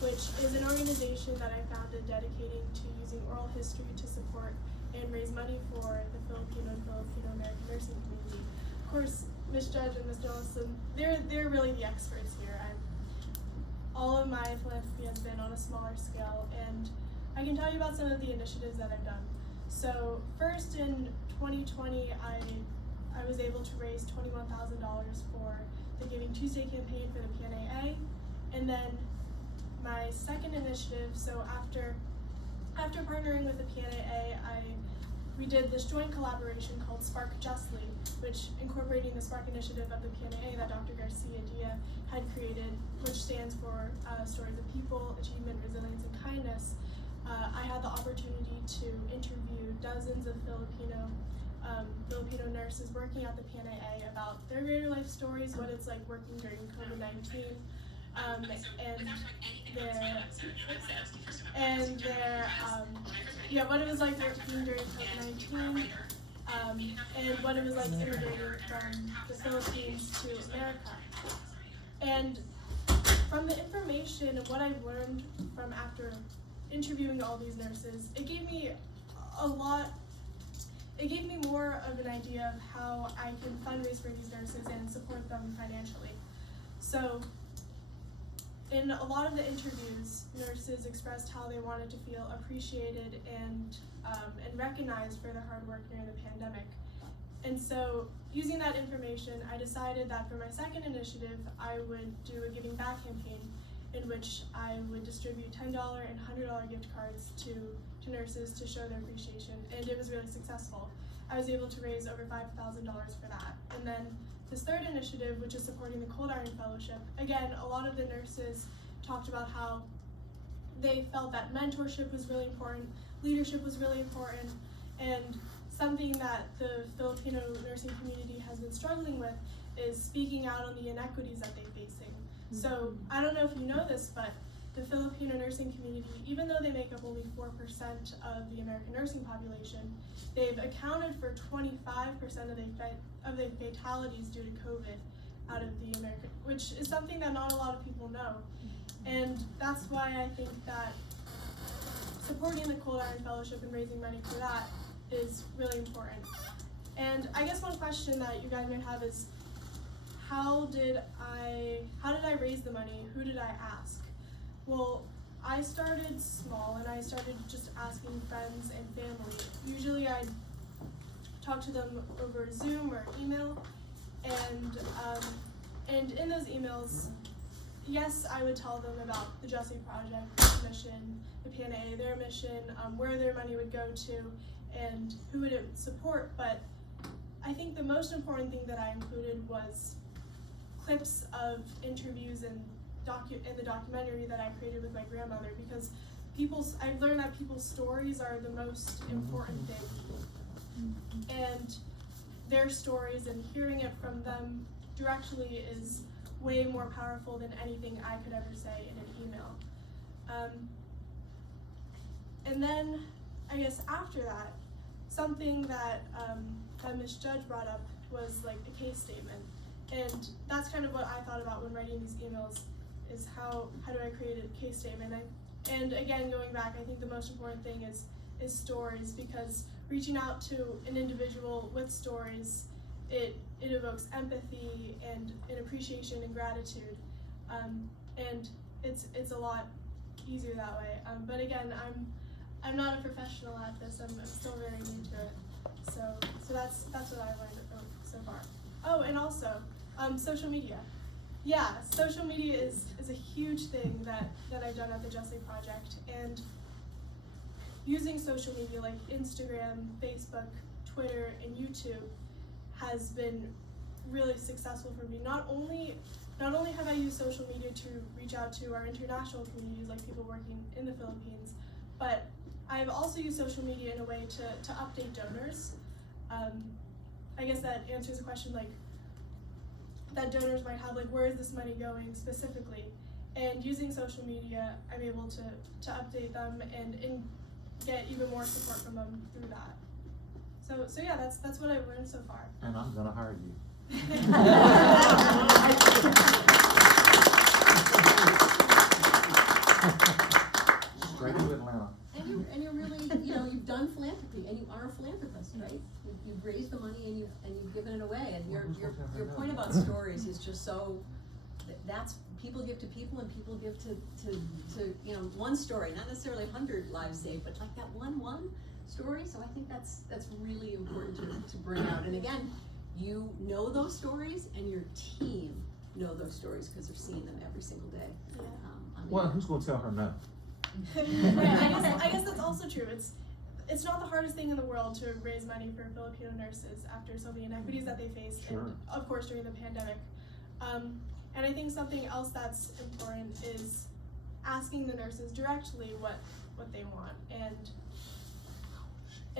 which is an organization that I founded dedicating to using oral history to support and raise money for the Filipino and Filipino-American nursing community. Of course, Ms. Judge and Ms. Johnson, they're really the experts here. All of my philanthropy has been on a smaller scale, and I can tell you about some of the initiatives that I've done. So first in 2020, I was able to raise $21,000 for the Giving Tuesday campaign for the PNAA, and then my second initiative, so after partnering with the PNAA, we did this joint collaboration called Spark Justly, which incorporating the Spark initiative of the PNAA that Dr. Garcia Dia had created, which stands for Stories of People, Achievement, Resilience, and Kindness. I had the opportunity to interview dozens of Filipino nurses working at the PNAA about their greater life stories, what it's like working during COVID-19, what it was like working during COVID-19, and what it was like immigrating from the Philippines to America. And from the information and what I've learned from after interviewing all these nurses, it gave me more of an idea of how I can fundraise for these nurses and support them financially. So in a lot of the interviews, nurses expressed how they wanted to feel appreciated and recognized for their hard work during the pandemic. And so, using that information, I decided that for my second initiative, I would do a giving back campaign in which I would distribute $10 and $100 gift cards to nurses to show their appreciation, and it was really successful. I was able to raise over $5,000 for that. And then this third initiative, which is supporting the Coldiron Fellowship, again, a lot of the nurses talked about how they felt that mentorship was really important, leadership was really important, and something that the Filipino nursing community has been struggling with is speaking out on the inequities that they're facing. So I don't know if you know this, but the Filipino nursing community, even though they make up only 4% of the American nursing population, they've accounted for 25% of the fatalities due to COVID out of the American, which is something that not a lot of people know. And that's why I think that supporting the Coldiron Fellowship and raising money for that is really important. And I guess one question that you guys might have is, how did I raise the money? Who did I ask? Well, I started small and I started just asking friends and family. Usually I'd talk to them over Zoom or email, and in those emails, yes, I would tell them about the Justly Project, its mission, the PNAA, their mission, where their money would go to, and who it would support. But I think the most important thing that I included was clips of interviews and in the documentary that I created with my grandmother, because I've learned that people's stories are the most important thing, and their stories and hearing it from them directly is way more powerful than anything I could ever say in an email. And then I guess after that, something that Ms. Judge brought up was like a case statement, and that's kind of what I thought about when writing these emails, is how do I create a case statement. And again, going back, I think the most important thing is stories, because reaching out to an individual with stories, it evokes empathy and an appreciation and gratitude, and it's a lot easier that way. But again, I'm not a professional at this. I'm still very new to it. So that's what I learned so far. Oh, and also social media. Yeah, social media is a huge thing that I've done at the Justly Project, and using social media like Instagram, Facebook, Twitter, and YouTube has been really successful for me. Not only have I used social media to reach out to our international communities, like people working in the Philippines, but I've also used social media in a way to update donors. I guess that answers the question, like, that donors might have, like, where is this money going specifically? And using social media, I'm able to update them and get even more support from them through that. So yeah, that's what I've learned so far. And I'm gonna hire you. philanthropy, and you are a philanthropist, right? You've raised the money and you've given it away, and your point about stories is just so, that's, people give to people and people give to you know, one story, not necessarily 100 lives saved, but like that one story. So I think that's really important to bring out. And again, you know those stories, and your team know those stories because they're seeing them every single day. Yeah. Well, who's gonna tell her no? Right, I guess that's also true. It's not the hardest thing in the world to raise money for Filipino nurses after so many inequities that they faced, Sure. and of course during the pandemic. And I think something else that's important is asking the nurses directly what they want, and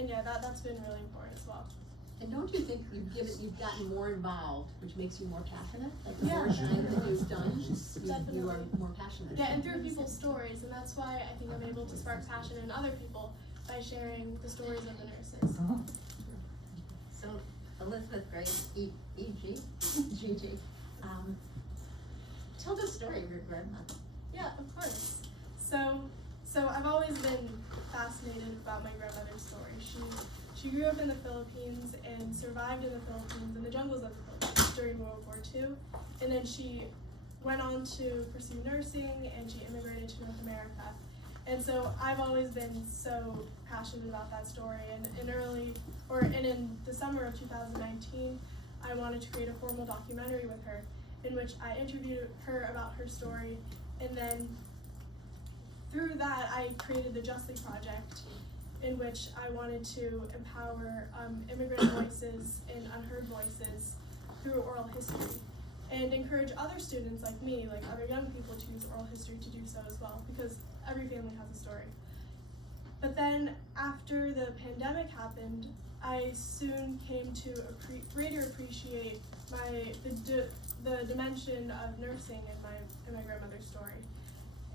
yeah, that's been really important as well. And don't you think you've gotten more involved, which makes you more passionate? Like the Yeah. more time that you've done, Definitely. you are more passionate. Yeah, and through people's stories, and that's why I think I'm able to spark passion in other people by sharing the stories of the nurses. So, Elizabeth Grace, Gigi, tell the story of your grandmother. Yeah, of course. So I've always been fascinated about my grandmother's story. She grew up in the Philippines and survived in the Philippines, in the jungles of the Philippines during World War II. And then she went on to pursue nursing, and she immigrated to North America. And so I've always been so passionate about that story. And in the summer of 2019, I wanted to create a formal documentary with her, in which I interviewed her about her story, and then through that I created the Justly Project, in which I wanted to empower immigrant voices and unheard voices through oral history, and encourage other students like me, like other young people, to use oral history to do so as well, because every family has a story. But then after the pandemic happened, I soon came to greater appreciate the dimension of nursing in my grandmother's story.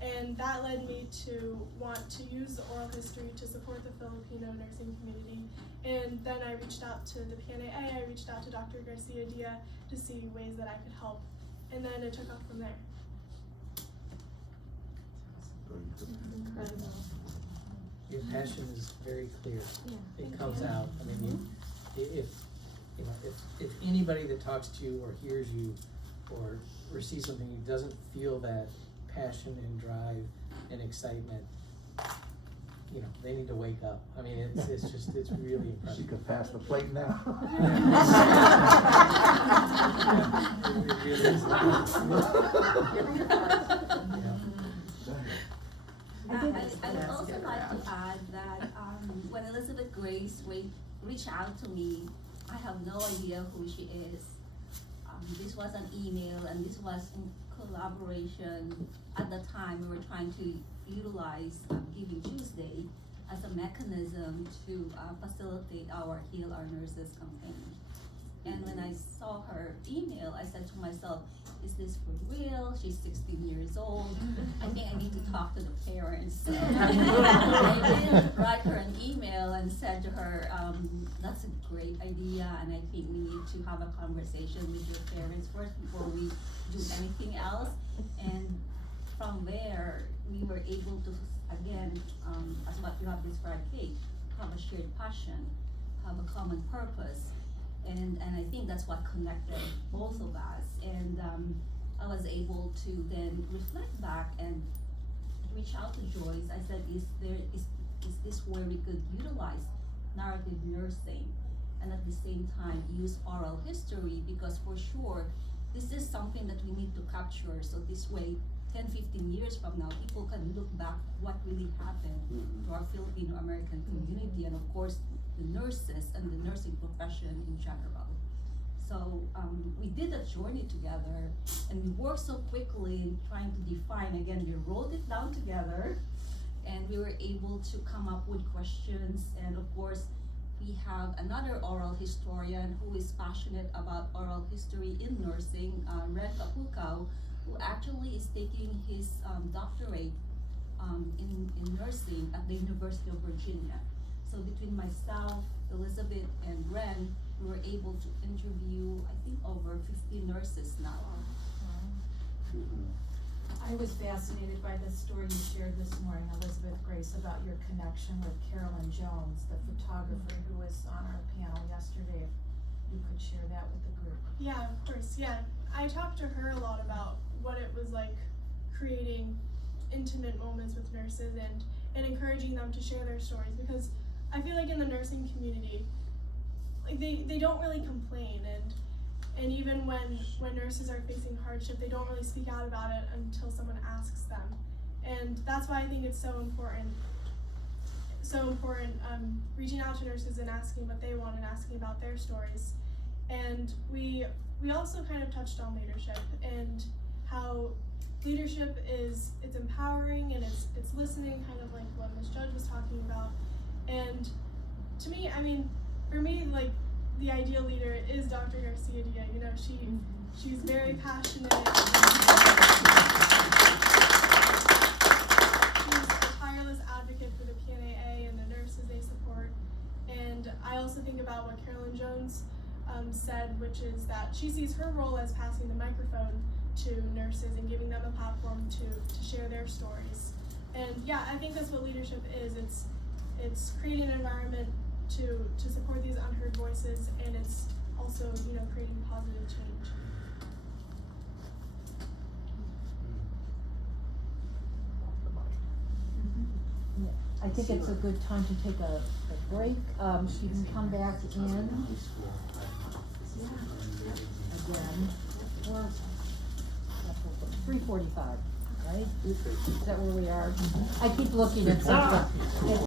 And that led me to want to use oral history to support the Filipino nursing community. And then I reached out to the PNAA, I reached out to Dr. Garcia Dia to see ways that I could help. And then it took off from there. Incredible. Your passion is very clear. Yeah. It comes out. I mean, if anybody that talks to you or hears you or sees something, doesn't feel that passion and drive and excitement, they need to wake up. I mean, it's really impressive. She could pass the plate now. It really is. I would also like to add that when Elizabeth Grace reached out to me, I have no idea who she is. This was an email, and this was in collaboration. At the time, we were trying to utilize Giving Tuesday as a mechanism to facilitate our Heal Our Nurses campaign. And when I saw her email, I said to myself, is this for real? She's 16 years old. I think I need to talk to the parents. So I did write her an email and said to her, that's a great idea, and I think we need to have a conversation with your parents first before we do anything else. And from there, we were able to, again, as what you have described, Kate, have a shared passion, have a common purpose. And I think that's what connected both of us. And I was able to then reflect back and reach out to Joyce. I said, is this where we could utilize narrative nursing and at the same time use oral history? Because for sure, this is something that we need to capture. So this way, 10, 15 years from now, people can look back what really happened to our Filipino American community, and of course, the nurses and the nursing profession in general. So we did a journey together, and we worked so quickly in trying to define, again, we wrote it down together, and we were able to come up with questions. And of course, we have another oral historian who is passionate about oral history in nursing, Ren Kapulkaw, who actually is taking his doctorate in nursing at the University of Virginia. So between myself, Elizabeth, and Ren, we were able to interview, I think, over 50 nurses now. I I was fascinated by the story you shared this morning, Elizabeth Grace, about your connection with Carolyn Jones, the photographer who was on our panel yesterday. If you could share that with the group. Yeah, of course, yeah. I talked to her a lot about what it was like creating intimate moments with nurses and encouraging them to share their stories, because I feel like in the nursing community, like they don't really complain, and even when nurses are facing hardship, they don't really speak out about it until someone asks them. And that's why I think it's so important reaching out to nurses and asking what they want and asking about their stories. And we also kind of touched on leadership and how leadership it's empowering and it's listening, kind of like what Ms. Judge was talking about. And to me, I mean, for me, like, the ideal leader is Dr. Garcia Dia. You know, she's very passionate. She's a tireless advocate for the PNAA and the nurses they support. And I also think about what Carolyn Jones said, which is that she sees her role as passing the microphone to nurses and giving them a platform to share their stories. And yeah, I think that's what leadership is. It's creating an environment to support these unheard voices, and it's also, you know, creating positive change. I think it's a good time to take a break. You can come back in again, or 3:45, right? Is that where we are? I keep looking at something.